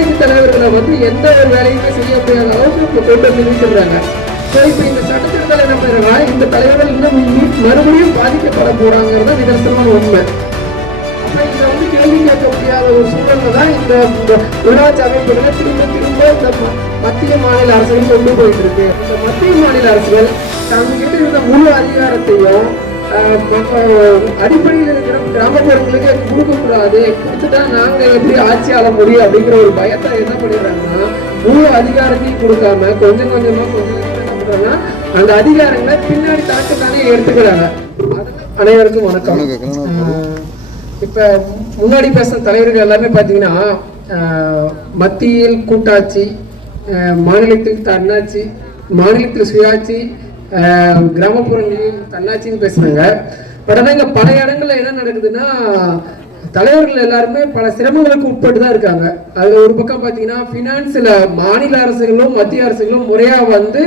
பஞ்சாயத்து தலைவர்களை வந்து எந்த ஒரு வேலையுமே செய்ய முடியாத அளவுக்கு இப்போ கொண்டு வந்து நிறுத்திடுறாங்க. ஸோ இப்போ இந்த சட்டத்திட்டத்தில் என்ன பண்ணுறாங்கன்னா இந்த தலைவர்கள் இன்னும் மறுபடியும் பாதிக்கப்பட போறாங்கிறது நிதர்சனமான உண்மை. அப்போ இதை வந்து கேள்வி கேட்க முடியாத ஒரு சூழல்ல தான் இந்த உள்ளாட்சி அமைப்புகளை திரும்ப இந்த மத்திய மாநில அரசுகள் கொண்டு போயிட்டு இருக்கு. இந்த மத்திய மாநில அரசுகள் தங்கிட்ட இருந்த முழு அதிகாரத்தையும் அடிப்படையில் இருக்கிற கிராமப்புறங்களுக்கு கொடுக்கக்கூடாது, கொடுத்துட்டா நாங்க எப்படி ஆட்சி ஆள முடியும் அப்படிங்கிற ஒரு பயத்தை என்ன பண்ணிடுறாங்கன்னா முழு அதிகாரத்தையும் கொடுக்காம கொஞ்சம் கொஞ்சமா என்ன பண்றாங்கன்னா அந்த அதிகாரங்களை பின்னாடி தானே எடுத்துக்கிறாங்க. அனைவருக்கும் வணக்கம். இப்ப முன்னாடி பேசுற தலைவர்கள் எல்லாமே பாத்தீங்கன்னா மத்தியில் கூட்டாட்சி, மாநிலத்தில் தன்னாட்சி, மாநிலத்தில் சுயாட்சி, கிராமப்புறங்களில் தன்னாட்சின்னு பேசுறாங்க. பட் ஆனால் இங்க பல இடங்கள்ல என்ன நடக்குதுன்னா தலைவர்கள் எல்லாருமே பல சிரமங்களுக்கு உட்பட்டு தான் இருக்காங்க. அதுல ஒரு பக்கம் பாத்தீங்கன்னா பினான்ஸ்ல மாநில அரசுகளும் மத்திய அரசுகளும் முறையா வந்து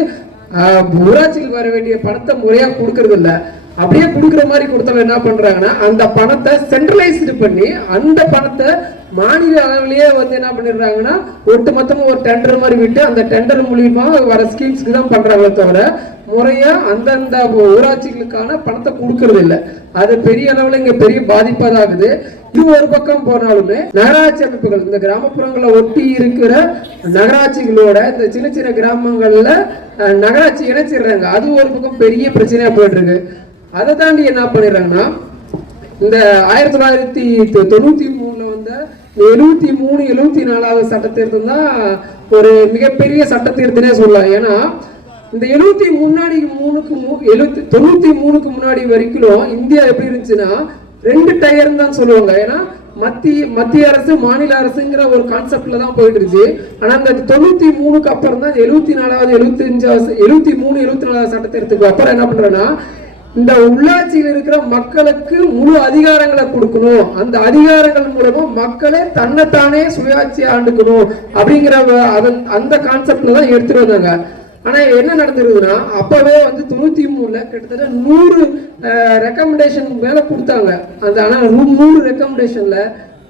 ஊராட்சிக்கு வர வேண்டிய பணத்தை முறையா கொடுக்கறது இல்லை. அப்படியே கொடுக்குற மாதிரி கொடுத்தவங்க என்ன பண்றாங்கன்னா அந்த பணத்தை சென்ட்ரலைஸ்டு பண்ணி அந்த பணத்தை மாநில அளவிலேயே வந்து என்ன பண்ணிடுறாங்கன்னா ஒட்டுமொத்தமா ஒரு டெண்டர் மாதிரி விட்டு அந்த டெண்டர் மூலியமா வர ஸ்கீம்ஸ்க்கு தான் பண்றாங்களே தவிர முறையா அந்தந்த ஊராட்சிகளுக்கான பணத்தை கொடுக்கறது இல்லை. அது பெரிய அளவுல இங்க பெரிய பாதிப்பாதாகுது. இது ஒரு பக்கம் போனாலுமே நகராட்சி அமைப்புகள் இந்த கிராமப்புறங்களை ஒட்டி இருக்கிற நகராட்சிகளோட இந்த சின்ன சின்ன கிராமங்கள்ல நகராட்சி இணைச்சிடுறாங்க. அது ஒரு பக்கம் பெரிய பிரச்சனையா போயிட்டு இருக்கு. அதை தாண்டி என்ன பண்ணிடுறாங்கன்னா இந்த 1993 வந்த 73, 74வது சட்ட திருத்தம் தான் ஒரு மிகப்பெரிய சட்ட திருத்தனே சொல்லலாம். ஏன்னா இந்த 93க்கு முன்னாடி வரைக்கும் இந்தியா எப்படி இருந்துச்சுன்னா 2 டயர் தான் சொல்லுவாங்க. ஏன்னா மத்திய அரசு மாநில அரசுங்கிற ஒரு கான்செப்ட்ல தான் போயிட்டு இருந்துச்சு. ஆனா இந்த 93க்கு அப்புறம் தான் 74வது 74வது சட்ட திருத்தத்துக்கு அப்புறம் என்ன பண்றேன்னா இந்த உள்ளாட்சியில் இருக்கிற மக்களுக்கு முழு அதிகாரங்களை கொடுக்கணும், அந்த அதிகாரங்கள் மூலமா மக்களை தன்னைத்தானே சுயாட்சி ஆண்டுக்கணும் அப்படிங்கிற அந்த கான்செப்ட்ல தான் எடுத்துட்டு வந்தாங்க. ஆனா என்ன நடந்துருக்குதுன்னா அப்பவே வந்து 93ல கிட்டத்தட்ட 100 ரெக்கமெண்டேஷன் மேல கொடுத்தாங்க. அந்த ஆனா 100 ரெக்கமெண்டேஷன்ல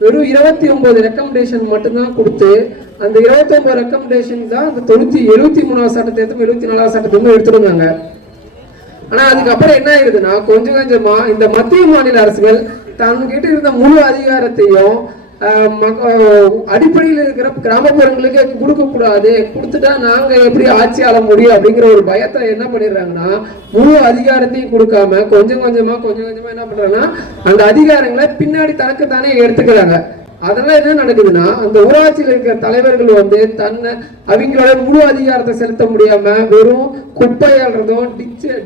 வெறும் 29 ரெக்கமெண்டேஷன் மட்டும்தான் கொடுத்து அந்த 29 ரெக்கமெண்டேஷன் தான் அந்த 73வது சட்டத்தையும் 74வது சட்டத்தையும் எடுத்துட்டு வந்தாங்க. ஆனா அதுக்கப்புறம் என்ன ஆயிருதுன்னா கொஞ்சம் கொஞ்சமா இந்த மத்திய மாநில அரசுகள் தங்கிட்ட இருந்த முழு அதிகாரத்தையும் அடிப்படையில் இருக்கிற கிராமப்புறங்களுக்கு கொடுக்க கூடாது, கொடுத்துட்டா நாங்க எப்படி ஆட்சி ஆள முடியும் அப்படிங்கிற ஒரு பயத்தை என்ன பண்ணிடுறாங்கன்னா முழு அதிகாரத்தையும் கொடுக்காம கொஞ்சம் கொஞ்சமா என்ன பண்றாங்கன்னா அந்த அதிகாரங்களை பின்னாடி தானே எடுத்துக்கிறாங்க. அதெல்லாம் என்ன நடக்குதுன்னா அந்த ஊராட்சியில் இருக்கிற தலைவர்கள் வந்து அவங்களோட முழு அதிகாரத்தை செலுத்த முடியாம வெறும் குப்பை அள்ளுறதும்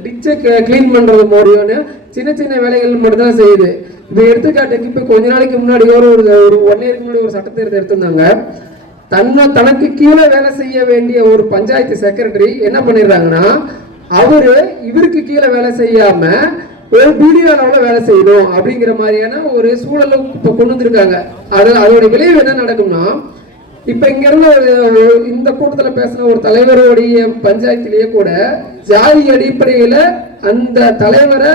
டிச்சை கிளீன் பண்றது மாதிரியான சின்ன சின்ன வேலைகள் மட்டும் தான் செய்யுது. இப்ப எடுத்துக்காட்டுக்கு இப்ப கொஞ்ச நாளைக்கு முன்னாடி ஒரு 1 இயருக்கு முன்னாடி ஒரு சட்டத்திருத்தம் எடுத்திருந்தாங்க. தனக்கு கீழே வேலை செய்ய வேண்டிய ஒரு பஞ்சாயத்து செக்ரட்டரி என்ன பண்ணிடுறாங்கன்னா இவருக்கு கீழே வேலை செய்யாம ஒரு பிடிஓ அளவுல வேலை செய்யணும் அப்படிங்கிற மாதிரியான ஒரு சூழலை இப்ப கொண்டு வந்திருக்காங்க. அதோட விளைவு என்ன நடக்கும்னா இப்ப இங்க இருந்த இந்த கூட்டத்துல பேசின ஒரு தலைவருடைய பஞ்சாயத்திலேயே கூட ஜாதி அடிப்படையில அந்த தலைவரை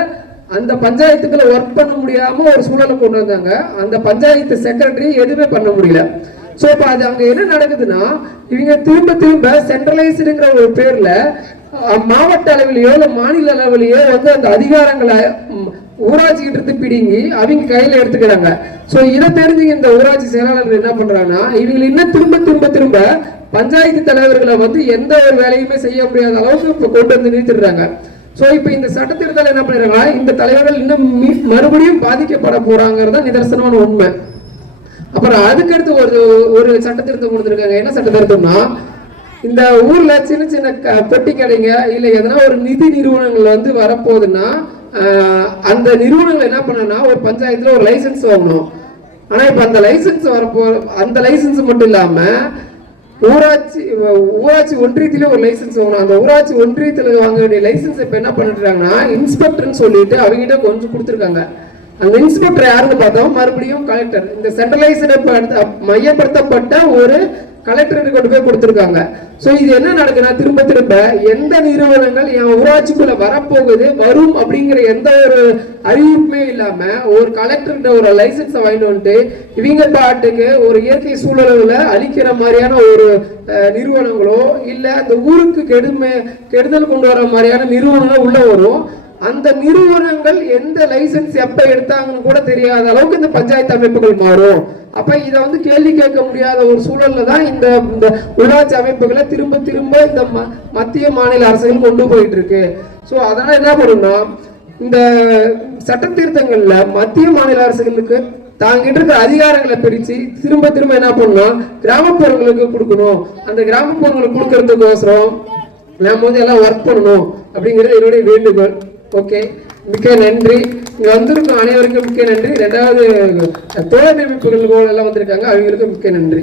அந்த பஞ்சாயத்துக்குள்ள ஒர்க் பண்ண முடியாம ஒரு சூழலை கொண்டு வந்தாங்க. அந்த பஞ்சாயத்து செக்ரட்டரி எதுவுமே பண்ண முடியல. சோ இப்ப அது அங்க என்ன நடக்குதுன்னா இவங்க திரும்ப சென்ட்ரலைஸ்டுங்கிற ஒரு பேர்ல மாவட்ட அளவிலேயோ இல்ல மாநில அளவிலேயோ வந்து அந்த அதிகாரங்களை ஊராட்சி கிட்ட இருந்து பிடிங்கி அவங்க கையில எடுத்துக்கிறாங்க. சோ இதை தெரிஞ்சுங்க இந்த ஊராட்சி செயலாளர்கள் என்ன பண்றாங்கன்னா இவங்க இன்னும் திரும்ப பஞ்சாயத்து தலைவர்களை வந்து எந்த ஒரு வேலையுமே செய்ய முடியாத அளவுக்கு இப்ப கொண்டு வந்து நிறுத்திடுறாங்க. சோ இப்ப இந்த சட்டத்திருத்தம் என்ன பண்ணிடுறாங்க இந்த தலைவர்கள் இன்னும் மறுபடியும் பாதிக்கப்பட போறாங்கிறத நிதர்சனமான உண்மை. அப்புறம் அதுக்கடுத்து ஒரு சட்டத்திருத்தம் கொடுத்துருக்காங்க. என்ன சட்டத்திருத்தம்னா இந்த ஊர்ல சின்ன சின்ன பெட்டி கடைங்க இல்ல எதனா ஒரு நிதி நிறுவனங்கள் வந்து வரப்போகுதுன்னா அந்த நிறுவனங்கள் என்ன பண்ணா ஒரு பஞ்சாயத்துல ஒரு லைசன்ஸ் வாங்கணும். ஆனா இப்ப அந்த லைசன்ஸ் அந்த லைசன்ஸ் மட்டும் இல்லாம ஊராட்சி ஒன்றியத்திலே ஒரு லைசன்ஸ் வாங்கணும். அந்த ஊராட்சி ஒன்றியத்துல வாங்க வேண்டிய லைசன்ஸ் இப்ப என்ன பண்ணிட்டாங்கன்னா இன்ஸ்பெக்டர்னு சொல்லிட்டு அவங்ககிட்ட கொஞ்சம் கொடுத்துருக்காங்க. அந்த இன்ஸ்பெக்டர் யாருன்னு பார்த்தோம் மறுபடியும் கலெக்டர். இந்த சென்ட்ரலைஸ்டு மையப்படுத்தப்பட்ட ஒரு கலெக்டரேட் கொண்டு போய் கொடுத்துருக்காங்க. ஸோ இது என்ன நடக்குதுன்னா திரும்ப திரும்ப எந்த நிறுவனங்கள் என் ஊராட்சிக்குள்ள வரப்போகுது வரும் அப்படிங்கிற எந்த ஒரு அறிவிப்புமே இல்லாம ஒரு கலெக்டர்கிட்ட ஒரு லைசன்ஸை வாங்கிட்டு வந்துட்டு இவங்க பாட்டுக்கு ஒரு இயற்கை சூழல்களை அழிக்கிற மாதிரியான ஒரு நிறுவனங்களோ இல்ல அந்த ஊருக்கு கெடுதல் கொண்டு வர மாதிரியான நிறுவனங்கள் உள்ள வரும். அந்த நிறுவனங்கள் எந்த லைசன்ஸ் எப்ப எடுத்தாங்கன்னு கூட தெரியாத அளவுக்கு இந்த பஞ்சாயத்து அமைப்புகள் மாறும். அப்ப இதை வந்து கேள்வி கேட்க முடியாத ஒரு சூழல்ல தான் இந்த உள்ளாட்சி அமைப்புகளை திரும்ப திரும்ப இந்த மத்திய மாநில அரசுகள் கொண்டு போயிட்டு இருக்கு. ஸோ அதனால என்ன பண்ணணும்னா இந்த சட்ட திருத்தங்கள்ல மத்திய மாநில அரசுகளுக்கு தாங்கிட்டு இருக்கிற அதிகாரங்களை பிரிச்சு திரும்ப திரும்ப என்ன பண்ணணும் கிராமப்புறங்களுக்கு கொடுக்கணும். அந்த கிராமப்புறங்களுக்கு கொடுக்கறதுக்கோசரம் நம்ம வந்து எல்லாம் ஒர்க் பண்ணணும் அப்படிங்கிறது என்னுடைய வேண்டுகோள். ஓகே, மிக்க நன்றி. இங்க வந்திருக்கும் அனைவருக்கும் மிக்க நன்றி. 2வது தோழமைப்புகள் எல்லாம் வந்திருக்காங்க, அவங்களுக்கும் மிக்க நன்றி.